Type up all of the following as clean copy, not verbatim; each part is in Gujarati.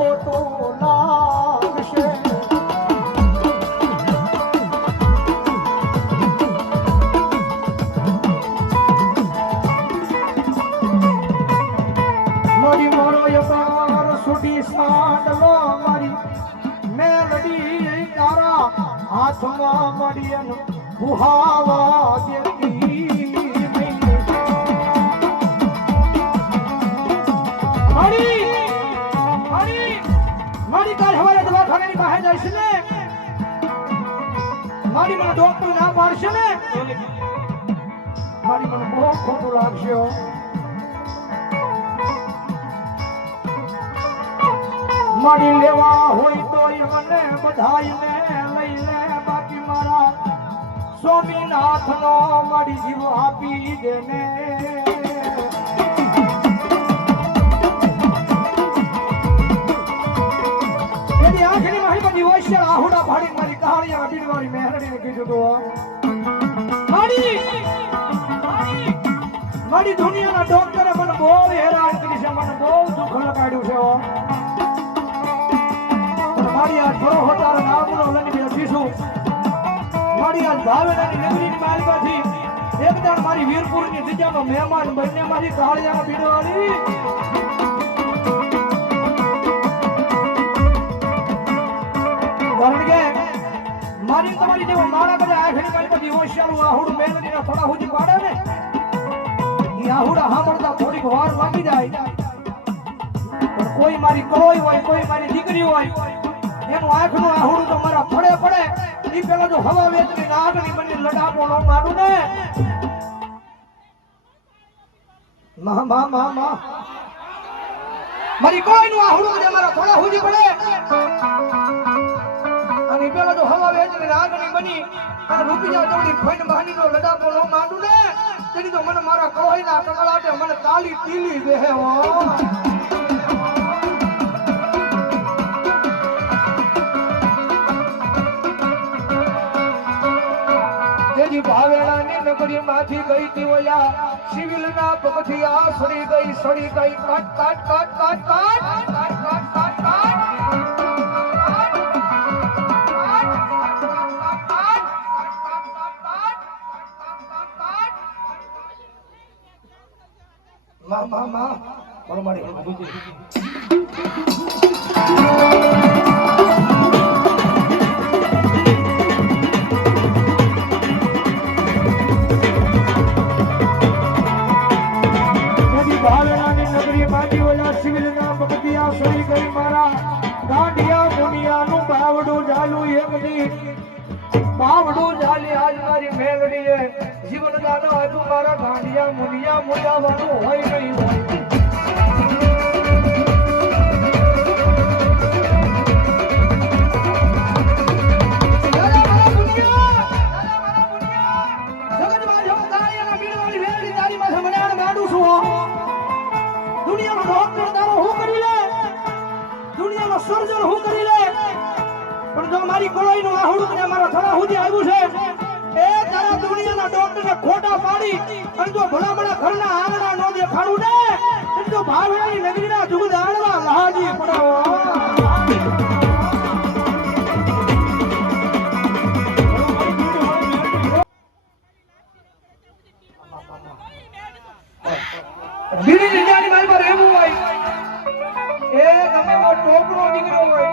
ખોટું લાગશે મારી મારો યકાર સુટી સાંડલો મારી મેલડી તારા હાથમાં મારી એનો બુહાવા દેતી મારી કાલ હવારે દવાખાનાની બહાર જઈશ ને મારી મને ડોક્ટર ના પાડશે ને મારી મને બહુ ખોટું લાગશે મારી લેવા હોય તો મને બધાઈને લઈ લે બાકી મારા સ્વામીનાથનો મારી જીવ આપી દે ને આખરી મારી બધી વૈશ્ય આહુડા ભાડી મારી કહાણીયા બીડવાળી મેહરડીને કીધું તો મારી દુનિયાના ડોક્ટરે મને બહુ હેરાન કરી છે મને બહુ દુઃખ લગાડ્યું છે મારી આજ ભરો હોતારા નામનો લઈને બેઠીશું મારી આજ ભાવેડાની નગરીની માલમાંથી એક દાડ મારી વીરપુરની જગ્યાનો મહેમાન બનીને મારી કહાણીયા બીડવાળી કારણ કે મારી તમારી જેવો મારા બધા આખરી મારી બધી હોશિયારું આહુડ મેલડીના થોડા હુજી પાડે ને એ આહુડા સાંભળતા થોડીક વાર લાગી જાય પણ કોઈ મારી કોઈ હોય કોઈ મારી દીકરી હોય એનું આંખનું આહુડું તો મારા ફળે પડે એ પેલા જો હવા વેચની નાગની બની લડાપો ન મારું ને મારી કોઈનું આહુડું જે મારા થોડા હુજી પડે અને પેલા તો હવા વેચની રાગની બની અને રૂપિયા જોડી ફંડ બહાનીનો લડાપો નો માંડું ને તેની તો મને મારા કળોઈના કકળાટે મને તાલી ટીલી દેહે હો તેજી ભાવેણાની નગરી માંથી ગઈ તી ઓલા સિવિલના પગથી આ સડી ગઈ કાટ કાટ કાટ કાટ કાટ કાટ કાટ કાટ કાટ માં બોલો મારી ભાવેણાની નગરી માંથી ઓલા સિવિલના પગથિયા સડી ગઈ મારા દાંડિયા મુનિયાનું બાવડું ચાલુ એકની બાવડું ચાલી આજ મારી મેલડીએ જીવન દાનો આજુ મારા દાંડિયા મુનિયા મુજાવાનું હોય નહીં હોય સર્જન હું કરી લે પણ જો મારી કળોઈનું આહુડું ને મારા થોડા સુધી આવ્યું છે એ તારા દુનિયાના ડોક્ટરને ખોટા પાડી અને જો ભલામણા ઘરના આંગણા નો દેખાડું ને તો ભાવેણાની નગરીના જુગદ આણવા લહાજી પડાવો બીજી જગ્યાની મારી પર રહેવું હોય એ ગમે એવો ટોપરો દીકરો હોય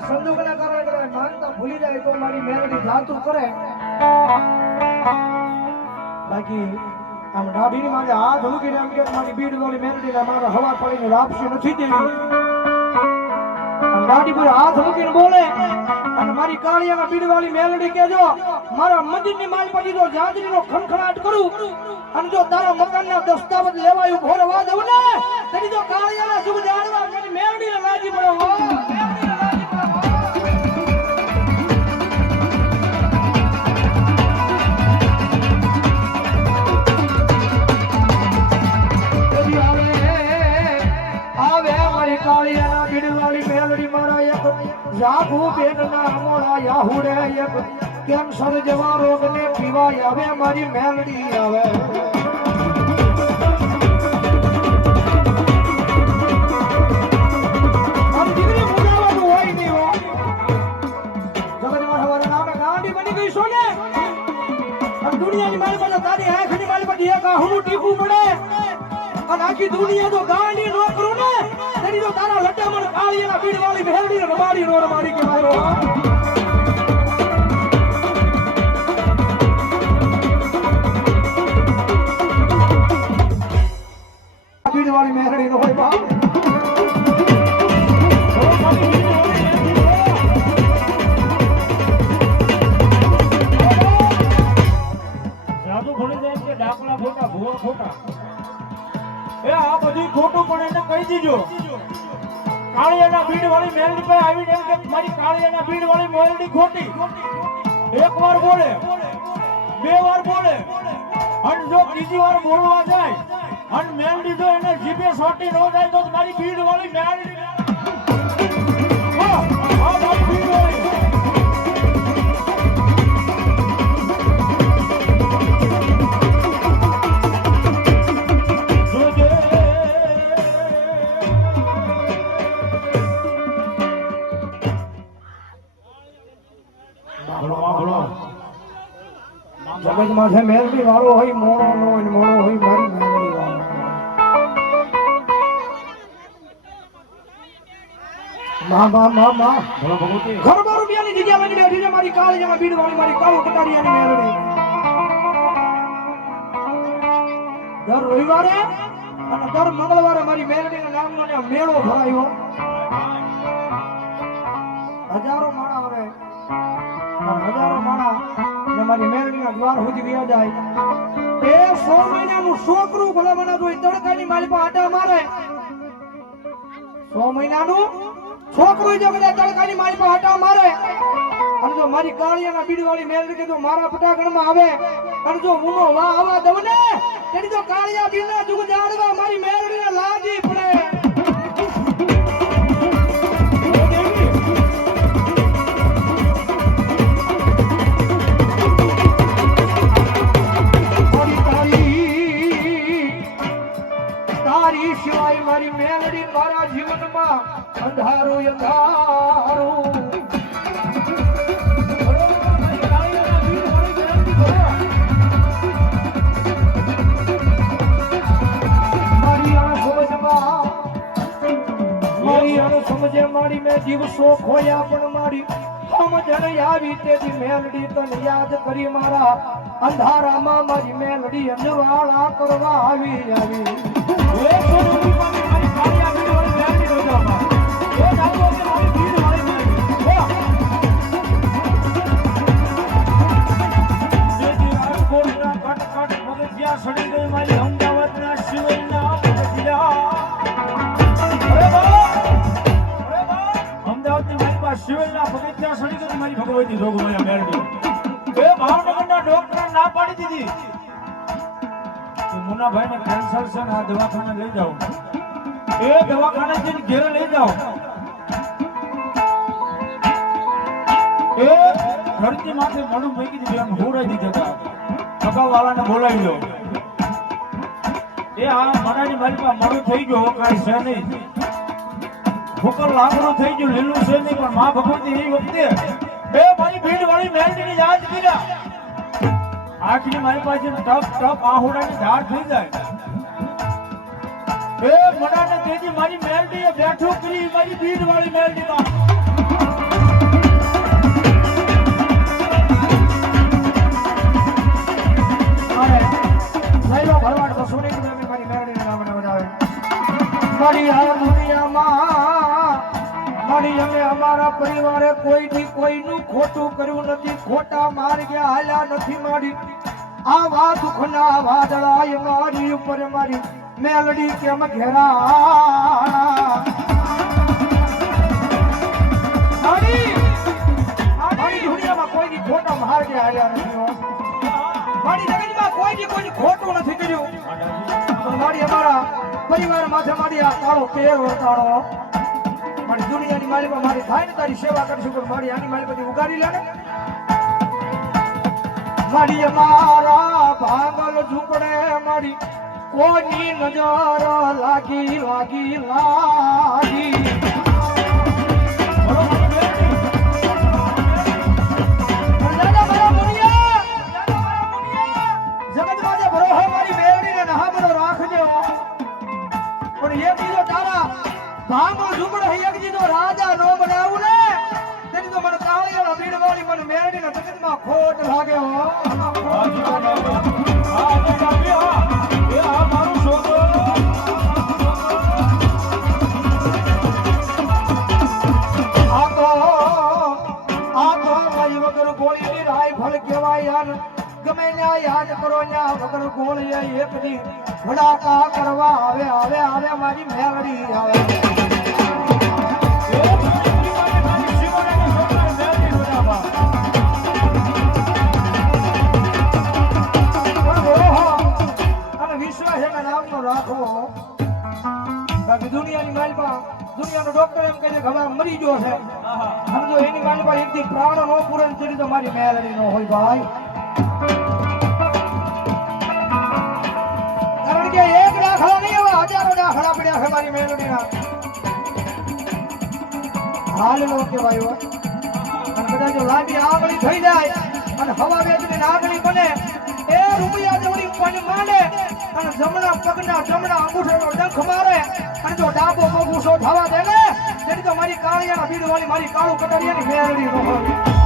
સંજોગના કારણે માનતા ભૂલી જાય તો મારી મેલડી જાતું કરે બાકી આમ ડાભીની માથે હાથ મૂકીને એમ કે મારી બીડ વાળી મેલડીને મારા હવા પડીને રાપસી નથી દેવી દાઢી પર હાથ મૂકીને બોલે અને મારી કાળિયાના બીડ વાળી મેલડી કેજો મારા મંદિરની માલ પડી તો જાદરીનો ખણખણાટ કરું અને જો તારા મકાનના દસ્તાવેજ લેવાયું ભોરવા દઉં ને તેની જો કાળિયાના જુગ જાણવા મારી મેલડીને લાગી પડો કાળિયાના બીડવાળી મેલડી મારા એક જાગુ બેનના મોડા યાહુડે એક કેન્સર જેવા રોગને પીવાય આવે મારી મેલડી આવે રાખવું પડે અને આખી દુનિયા તો ગાંડી નો કરું ને તેની તો તારા લટ્ટામણ કાળીના બીડવાળી ભેરડી રમાડી નો રમાડી કે મારો બીડવાળી મેરડી નો હોય બાપ ખોટું પણ એને કહી દીજો કાળિયાના ભીડ વાળી મેલડી પર આવીને એમ કે મારી કાળિયાના ભીડ વાળી મેલડી ખોટી એક વાર બોલે બે વાર બોલે અને જો ત્રીજી વાર બોલવા જાય અને મેલડી જો એને જીભે સોટી ન જાય તો મારી ભીડ વાળી મેલડી મારી ભીડ વાળી જગત માથે મેલડી વાળો હોય મોણો નો હોય મોણો હોય મારી મેલડી વાળો ઘર બાર રૂપિયાની જગ્યા લઈને બેઠી છે મારી કાળી જેમાં ભીડ વાળી મારી કાળું કટારિયાની મેલડી દર રવિવારે અને દર મંગળવારે મારી મેલડીના નામનો મેળો ભરાયો હજારો માણા આવે હજારો માણા મારી મેલડીના દ્વાર સુધી ગયા જાય એ 100 મહિનાનું છોકરું ભલા મને જોઈ તડકાની મારી પર આટા મારે 100 મહિનાનું છોકરું જો કદાચ તડકાની મારી પર આટા મારે અને જો મારી કાળિયાના બીડવાળી મેલડી જો મારા પટાગણમાં આવે અને જો મુનો વા આવા દવ ને તેની જો કાળિયા બીના જુગ જાડવા મારી મેલડીને લાગી પડે સિવાય મારી મેલડી મારા જીવનમાં અંધારું અંધારું મારી અણુ સમજે મારી મેં દિવસો ખોયા પણ મારી સમજણ આવી તેથી મેલડી તને યાદ કરી મારા અંધારામાં મારી મેલડી અંજવાળા કરવા આવી આવી સડી ગઈ મારી અમદાવાદના શિવૈના અમદાવાદની મારી પાસે શિવૈના પગથિયા સડી ગઈ મારી ભગવતી જોગમાયા મેલડી એ ભાવનગરના ડોક્ટર ના પાડી દીધી મુન્નાભાઈ ને કેન્સર છે ને આ દવાખાને લઈ જાઓ એ દવાખાને જઈને ઘેરે લઈ જાઓ એ ધરતી માથે મોઢું મૂકી દીધું એમ હોરાઈ દીધા હતા વાળાને બોલાવી લો એ આ મનાની મારી પાસે મોડું થઈ ગયું કાંઈ છે નહીં ફોકર લાકડું થઈ ગયું લીલું છે નહીં પણ મા ભગવતી એ વખતે બે મારી ભીડ વાળી મેલડીને યાદ કર્યા આખી મારી પાસે ટપ ટપ આહોડાની ધાર થઈ જાય એ મનાને તેજી મારી મેલડીએ બેઠું કરી મારી ભીડ વાળી મેલડીમાં મારી આ દુનિયામાં મારી અમે અમારા પરિવારે કોઈથી કોઈનું ખોટું કર્યું નથી ખોટા માર્ગે હાલ્યા નથી મારી આવા દુઃખના વાદળાએ મારી ઉપર મારી મેલડી કેમ ઘેરા મારી દુનિયામાં કોઈની ખોટા માર્ગે હાલ્યા નથી મારી જગતમાં કોઈની ખોટું નથી કર્યું મારી અમારા પરિવાર માથે મારી આ કાળો કેર વર્તાડો મારી દુનિયાની મારી પર મારી થાય ને તારી સેવા કરીશું પણ મારી આની મારી બધી ઉગાડી લે ને મારી અમારા ભાગલ ઝૂંપડે મારી કોની નજર લાગી લાગી લાગી જગત માથે ભરો મારી મેળવીને નહા ખોટ લાગે હો ગમે ન્યા યાદ કરો ન્યા વગર ગોળીએ એક દી ભડાકા કરવા આવે આવે આવે મારી મેલડી આવે અને વિશ્વાસ એના નામનો રાખવો બાકી દુનિયાની માલમાં દુનિયાનો ડોક્ટર એમ કહે છે કે હવે મરી ગયો છે સમજો એની માલમાં એક દી પ્રાણો નો પૂરણ કરી તો મારી મેલડી નો હોય ભાઈ કારણ કે એક દાખલા નહીં હવે હજારો દાખલા પડ્યા છે મારી મેલડીના હાલ નો કહેવાય અને બધા જો લાંબી આગળી થઈ જાય અને હવા વેચની આગળી બને એ રૂપિયા જેવડી પણ માંડે અને જમણા પગના જમણા અંગૂઠાનો ડંખ મારે અને જો ડાબો પગ ઊંચો થવા દે ને તેથી તો મારી કાળિયાના બીડવાળી મારી કાળું કટારિયાની મેલડી નો હોય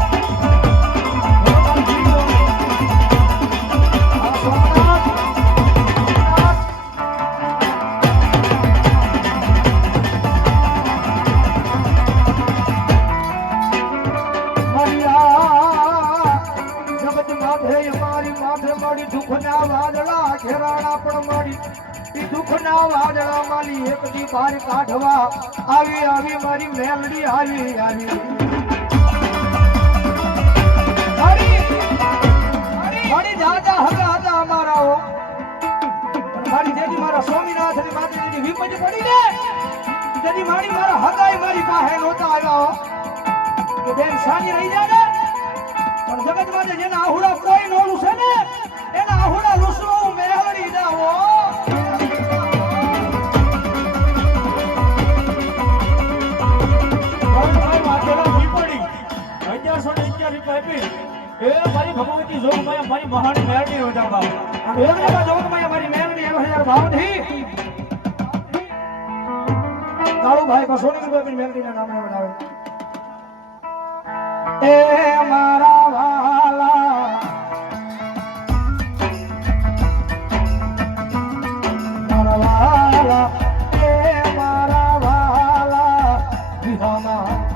બહાર કાઢવા આવી આવી મારી મેલડી આવી આવી મારી દાદા હગા હતા અમારાઓ મારી જેથી મારા સ્વામિનાથ ની માતાજીની વિપજ પડી ને જેથી મારા હગાઈ મારી પાસે નહોતા આવ્યા કે બેન સાની રહી જાય ને પણ જગત માટે જેના આહુડા કોઈ નોલું છે ને એના આહુડા લુસરું મેલડી જાઓ મારી ભગવતી જોગમાયા મારી મહાની મેલડી વજાવા મારી મેલડી 1000 ભાવથી કાળુભાઈ કસોની મેલડી ના નામે બનાવે એ મારા વાલા એ મારા વાલા વિહામા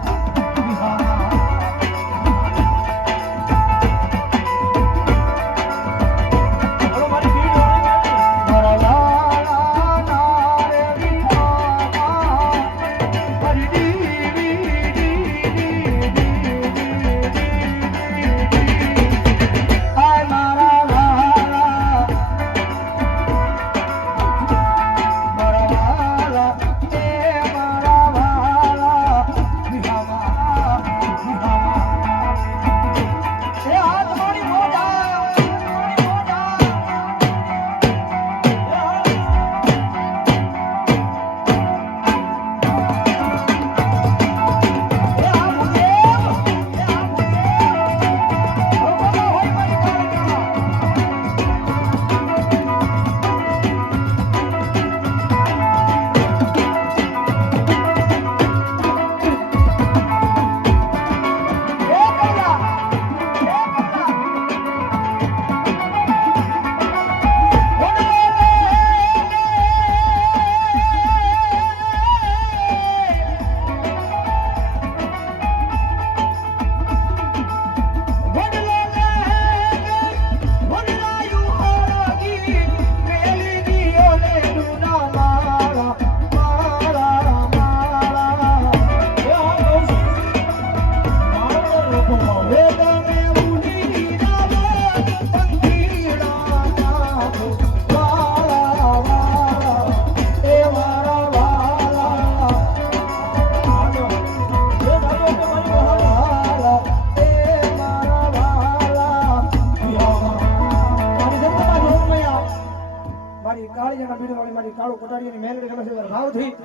કાળું કોટાડીની મેલડી ગમે છે ભાવથી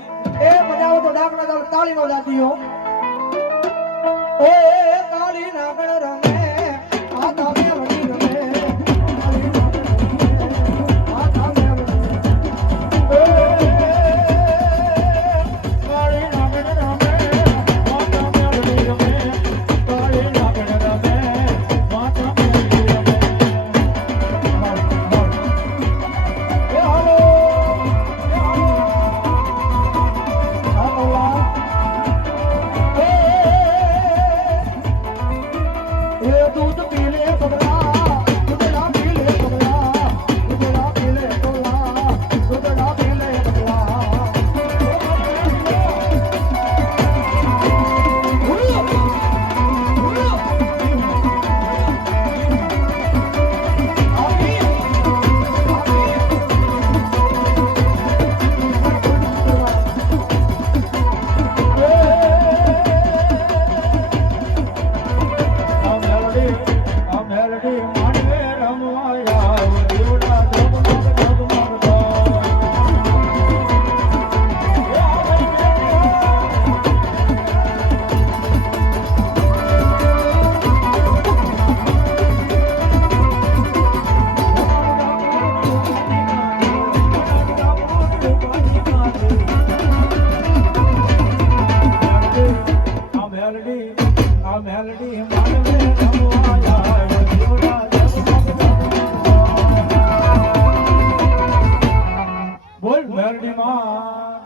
એ બજાવો તો ડાકણા તાળીનો દાદીઓ એ કાળી નાગણ રમે આ તામે રમી રમે આ તામે રમે કાળી નાગણ રમે આ તામે રમી રમે કાળી નાગણ રમે આ તામે મેલડી માનવે રમવા આવ્યો જીવડા જગમગ બોલ મેલડી માં